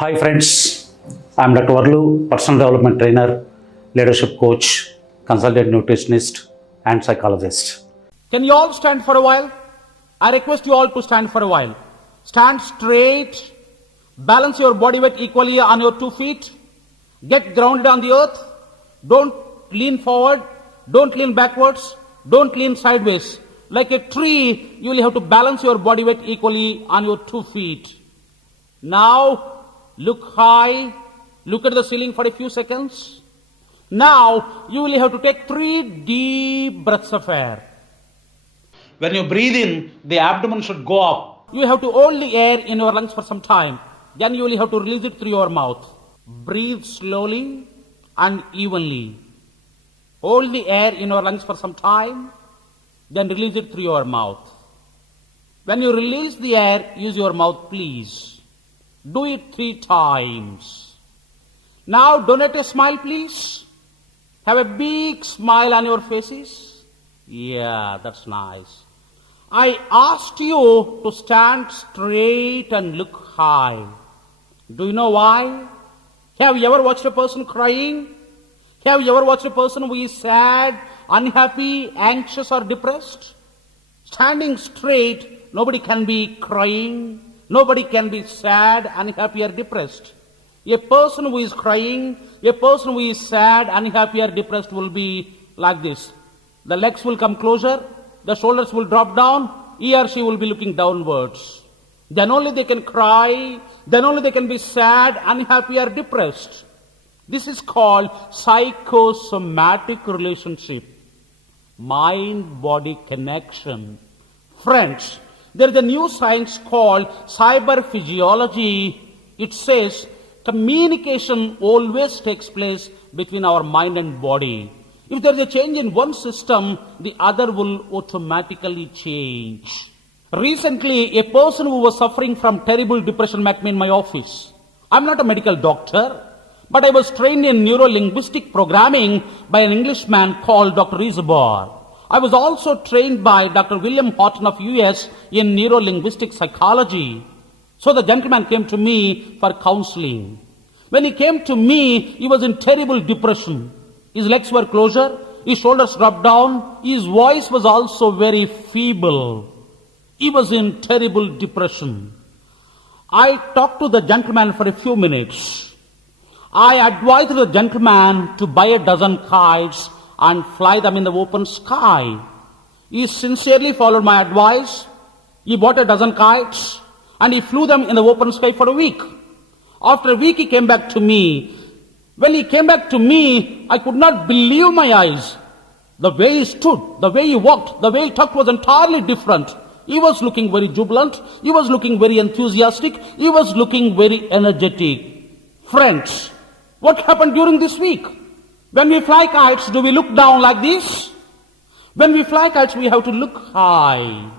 Hi friends, I am DrWarlu, personal development trainer, leadership coach, consultant nutritionist and psychologist. Can you all stand for a while? I request you all to stand for a while. Stand straight, balance your body weight equally on your 2 feet, get grounded on the earth, don't lean forward, don't lean backwards, don't lean sideways. Like a tree, you will have to balance your body weight equally on your 2 feet. Now, look high, look at the ceiling for a few seconds. Now, you will have to take 3 deep breaths of air. When you breathe in, the abdomen should go up. You have to hold the air in your lungs for some time. Then you will have to release it through your mouth. Breathe slowly and evenly. Hold the air in your lungs for some time. Then release it through your mouth. When you release the air, use your mouth, please. Do it 3 times. Now donate a smile, please. Have a big smile on your faces. Yeah, that's nice. I asked you to stand straight and look high. Do you know why? Have you ever watched a person crying? Have you ever watched a person who is sad, unhappy, anxious or depressed? Standing straight, nobody can be crying. Nobody can be sad, unhappy or depressed. A person who is crying, a person who is sad, unhappy or depressed will be like this. The legs will come closer, the shoulders will drop down, he or she will be looking downwards. Then only they can cry, then only they can be sad, unhappy or depressed. This is called psychosomatic relationship. Mind-body connection. Friends, there is a new science called cyber physiology. It says communication always takes place between our mind and body. If there is a change in one system, the other will automatically change. Recently, a person who was suffering from terrible depression met me in my office. I'm not a medical doctor, but I was trained in Neurolinguistic Programming by an Englishman called Dr. Isabor. I was also trained by Dr. William Horton of US in Neurolinguistic Psychology. So the gentleman came to me for counseling. When he came to me, he was in terrible depression. His legs were closer, his shoulders dropped down, his voice was also very feeble. He was in terrible depression. I talked to the gentleman for a few minutes. I advised the gentleman to buy a dozen kites and fly them in the open sky. He sincerely followed my advice. He bought a dozen kites and he flew them in the open sky for a week. After a week he came back to me. When he came back to me, I could not believe my eyes. The way he stood, the way he walked, the way he talked was entirely different. He was looking very jubilant. He was looking very enthusiastic. He was looking very energetic. Friends, what happened during this week? When we fly kites, do we look down like this? When we fly kites, we have to look high.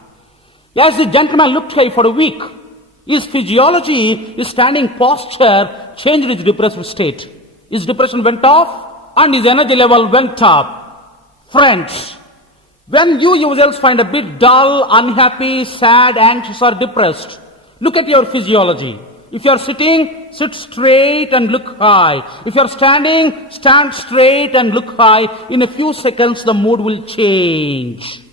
As the gentleman looked high for a week, his physiology, his standing posture changed his depressive state. His depression went off and his energy level went up. Friends, when you yourselves find a bit dull, unhappy, sad, anxious or depressed, look at your physiology. If you are sitting, sit straight and look high. If you are standing, stand straight and look high. In a few seconds, the mood will change.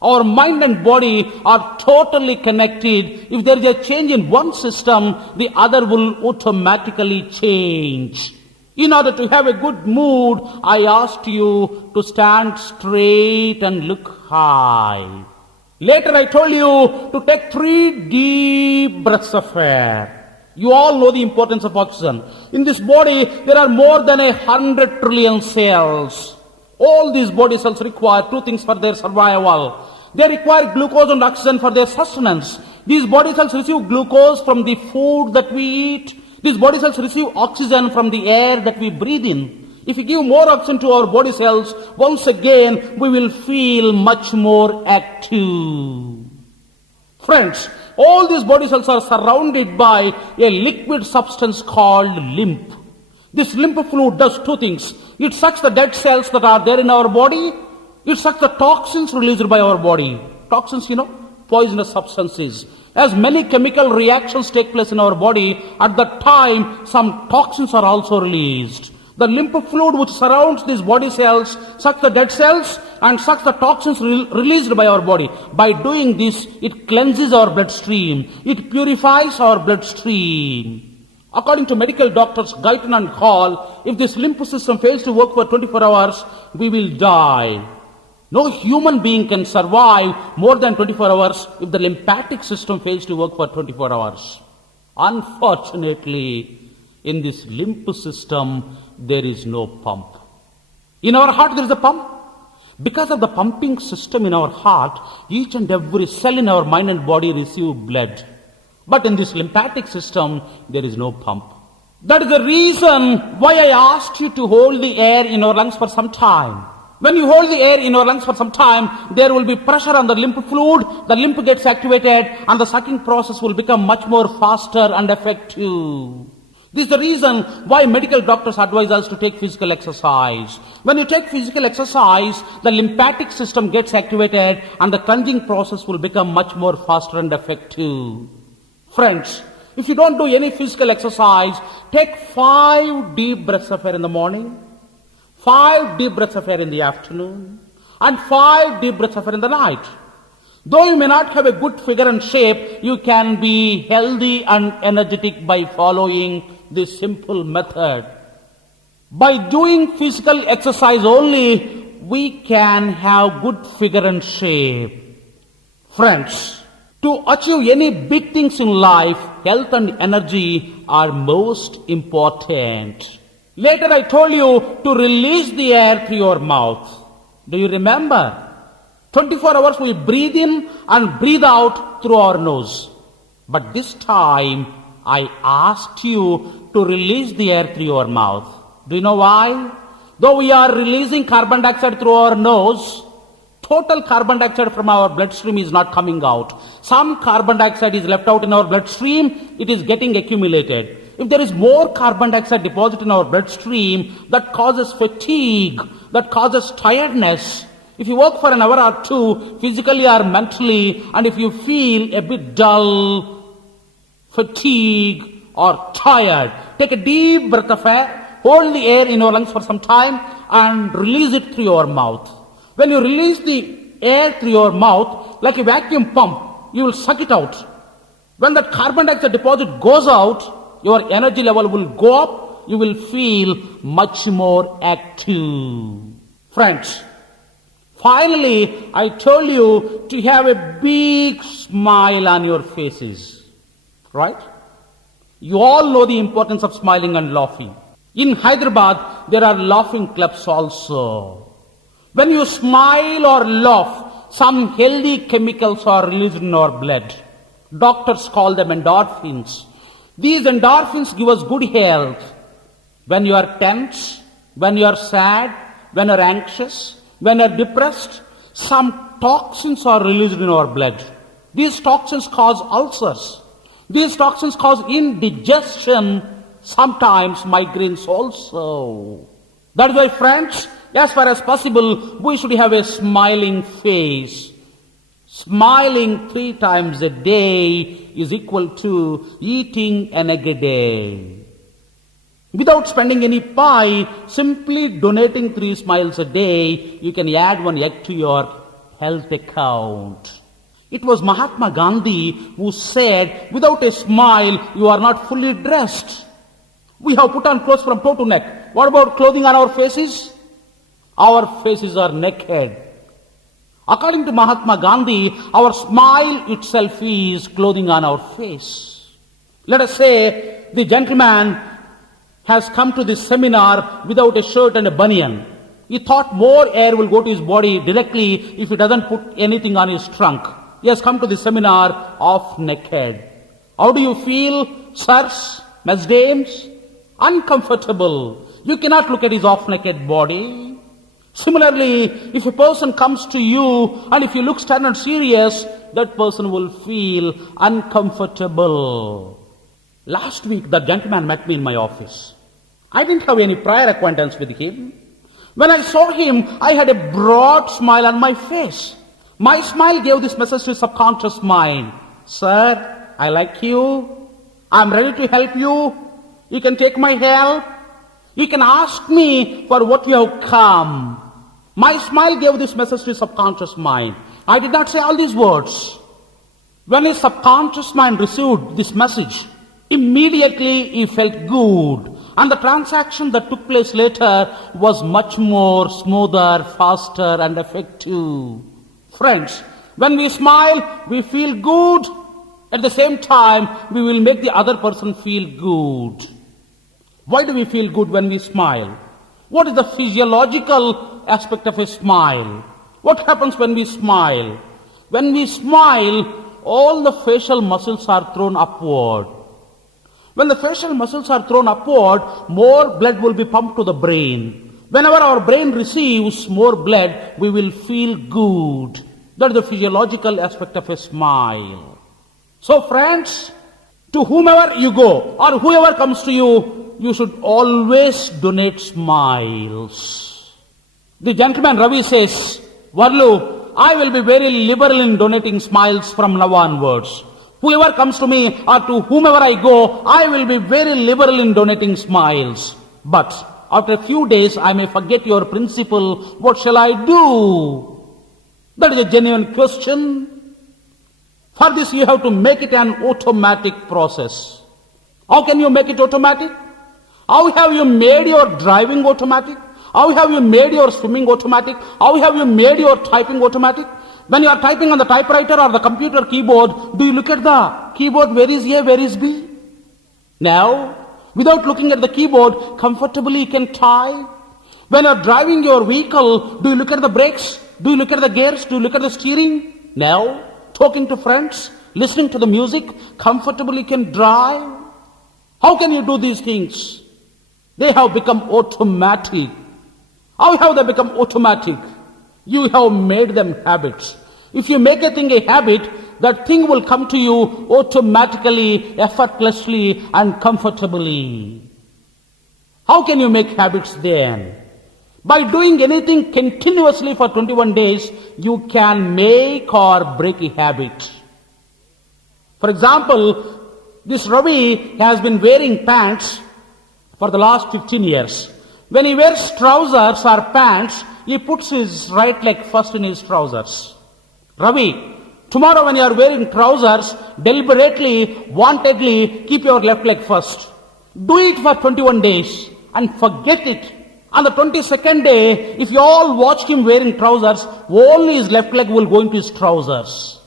Our mind and body are totally connected. If there is a change in one system, the other will automatically change. In order to have a good mood, I asked you to stand straight and look high. Later I told you to take 3 deep breaths of air. You all know the importance of oxygen. In this body, there are more than 100 trillion cells. All these body cells require 2 things for their survival. They require glucose and oxygen for their sustenance. These body cells receive glucose from the food that we eat. These body cells receive oxygen from the air that we breathe in. If we give more oxygen to our body cells, once again, we will feel much more active. Friends, all these body cells are surrounded by a liquid substance called lymph. This lymph fluid does 2 things. It sucks the dead cells that are there in our body. It sucks the toxins released by our body. Toxins, poisonous substances. As many chemical reactions take place in our body, at that time some toxins are also released. The lymph fluid which surrounds these body cells sucks the dead cells and sucks the toxins released by our body. By doing this, it cleanses our bloodstream. It purifies our bloodstream. According to medical doctors Guyton and Hall, if this lymph system fails to work for 24 hours, we will die. No human being can survive more than 24 hours if the lymphatic system fails to work for 24 hours. Unfortunately, in this lymph system, there is no pump. In our heart, there is a pump. Because of the pumping system in our heart, each and every cell in our mind and body receive blood. But in this lymphatic system, there is no pump. That is the reason why I asked you to hold the air in your lungs for some time. When you hold the air in your lungs for some time, there will be pressure on the lymph fluid, the lymph gets activated, and the sucking process will become much more faster and effective. This is the reason why medical doctors advise us to take physical exercise. When you take physical exercise, the lymphatic system gets activated and the cleansing process will become much more faster and effective. Friends, if you don't do any physical exercise, take 5 deep breaths of air in the morning, 5 deep breaths of air in the afternoon, and 5 deep breaths of air in the night. Though you may not have a good figure and shape, you can be healthy and energetic by following this simple method. By doing physical exercise only, we can have good figure and shape. Friends, to achieve any big things in life, health and energy are most important. Later I told you to release the air through your mouth. Do you remember? 24 hours we breathe in and breathe out through our nose. But this time I asked you to release the air through your mouth. Do you know why? Though we are releasing carbon dioxide through our nose, total carbon dioxide from our bloodstream is not coming out. Some carbon dioxide is left out in our bloodstream, it is getting accumulated. If there is more carbon dioxide deposit in our bloodstream, that causes fatigue, that causes tiredness. If you work for an hour or two, physically or mentally, and if you feel a bit dull, fatigue, or tired, take a deep breath of air, hold the air in your lungs for some time, and release it through your mouth. When you release the air through your mouth, like a vacuum pump, you will suck it out. When that carbon dioxide deposit goes out, your energy level will go up, you will feel much more active. Friends, finally, I told you to have a big smile on your faces. Right? You all know the importance of smiling and laughing. In Hyderabad, there are laughing clubs also. When you smile or laugh, some healthy chemicals are released in our blood. Doctors call them endorphins. These endorphins give us good health. When you are tense, when you are sad, when you are anxious, when you are depressed, some toxins are released in our blood. These toxins cause ulcers. These toxins cause indigestion, sometimes migraines also. That is why, friends, as far as possible, we should have a smiling face. Smiling 3 times a day is equal to eating an egg a day. Without spending any pie, simply donating 3 smiles a day, you can add 1 egg to your health account. It was Mahatma Gandhi who said, without a smile, you are not fully dressed. We have put on clothes from toe to neck. What about clothing on our faces? Our faces are naked. According to Mahatma Gandhi, our smile itself is clothing on our face. Let us say the gentleman has come to this seminar without a shirt and a banian. He thought more air will go to his body directly if he doesn't put anything on his trunk. He has come to the seminar half naked. How do you feel, sirs, mesdames? Uncomfortable. You cannot look at his half naked body. Similarly, if a person comes to you and if you look stern and serious, that person will feel uncomfortable. Last week, the gentleman met me in my office. I didn't have any prior acquaintance with him. When I saw him, I had a broad smile on my face. My smile gave this message to his subconscious mind. Sir, I like you. I'm ready to help you. You can take my help. You can ask me for what you have come. My smile gave this message to his subconscious mind. I did not say all these words. When his subconscious mind received this message, immediately he felt good. And the transaction that took place later was much more smoother, faster, and effective. Friends, when we smile, we feel good. At the same time, we will make the other person feel good. Why do we feel good when we smile? What is the physiological aspect of a smile? What happens when we smile? When we smile, all the facial muscles are thrown upward. When the facial muscles are thrown upward, more blood will be pumped to the brain. Whenever our brain receives more blood, we will feel good. That is the physiological aspect of a smile. So friends, to whomever you go or whoever comes to you, you should always donate smiles. The gentleman Ravi says, WARLU, I will be very liberal in donating smiles from now onwards. Whoever comes to me or to whomever I go, I will be very liberal in donating smiles. But after a few days, I may forget your principle. What shall I do? That is a genuine question. For this, you have to make it an automatic process. How can you make it automatic? How have you made your driving automatic? How have you made your swimming automatic? How have you made your typing automatic? When you are typing on the typewriter or the computer keyboard, do you look at the keyboard, where is A, where is B? Now, without looking at the keyboard, comfortably you can type. When you are driving your vehicle, do you look at the brakes? Do you look at the gears? Do you look at the steering? Now, talking to friends, listening to the music, comfortably you can drive. How can you do these things? They have become automatic. How have they become automatic? You have made them habits. If you make a thing a habit, that thing will come to you automatically, effortlessly, and comfortably. How can you make habits then? By doing anything continuously for 21 days, you can make or break a habit. For example, this Ravi has been wearing pants for the last 15 years. When he wears trousers or pants, he puts his right leg first in his trousers. Ravi, tomorrow when you are wearing trousers, deliberately, wantedly, keep your left leg first. Do it for 21 days and forget it. On the 22nd day, if you all watched him wearing trousers, only his left leg will go into his trousers.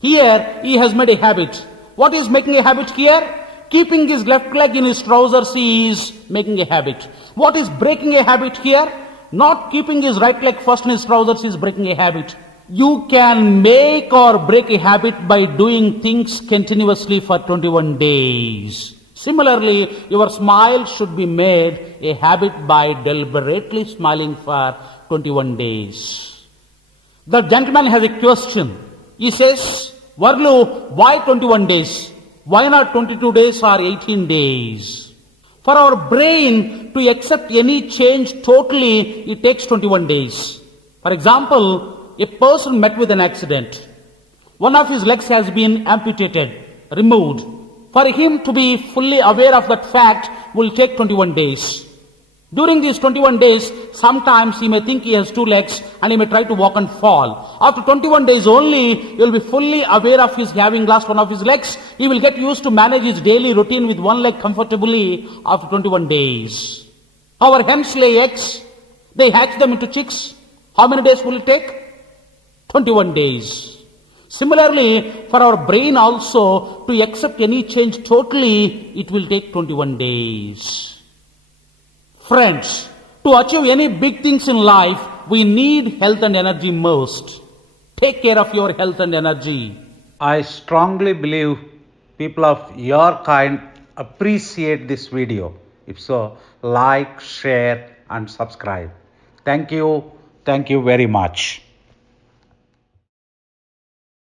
Here, he has made a habit. What is making a habit here? Keeping his left leg in his trousers is making a habit. What is breaking a habit here? Not keeping his right leg first in his trousers is breaking a habit. You can make or break a habit by doing things continuously for 21 days. Similarly, your smile should be made a habit by deliberately smiling for 21 days. The gentleman has a question. He says, WARLU, why 21 days? Why not 22 days or 18 days? For our brain to accept any change totally, it takes 21 days. For example, a person met with an accident. One of his legs has been amputated, removed. For him to be fully aware of that fact will take 21 days. During these 21 days, sometimes he may think he has 2 legs and he may try to walk and fall. After 21 days only, he will be fully aware of his having lost one of his legs. He will get used to manage his daily routine with 1 leg comfortably after 21 days. Our hens lay eggs. They hatch them into chicks. How many days will it take? 21 days. Similarly, for our brain also, to accept any change totally, it will take 21 days. Friends, to achieve any big things in life, we need health and energy most. Take care of your health and energy. I strongly believe people of your kind appreciate this video. If so, like, share and subscribe. Thank you very much.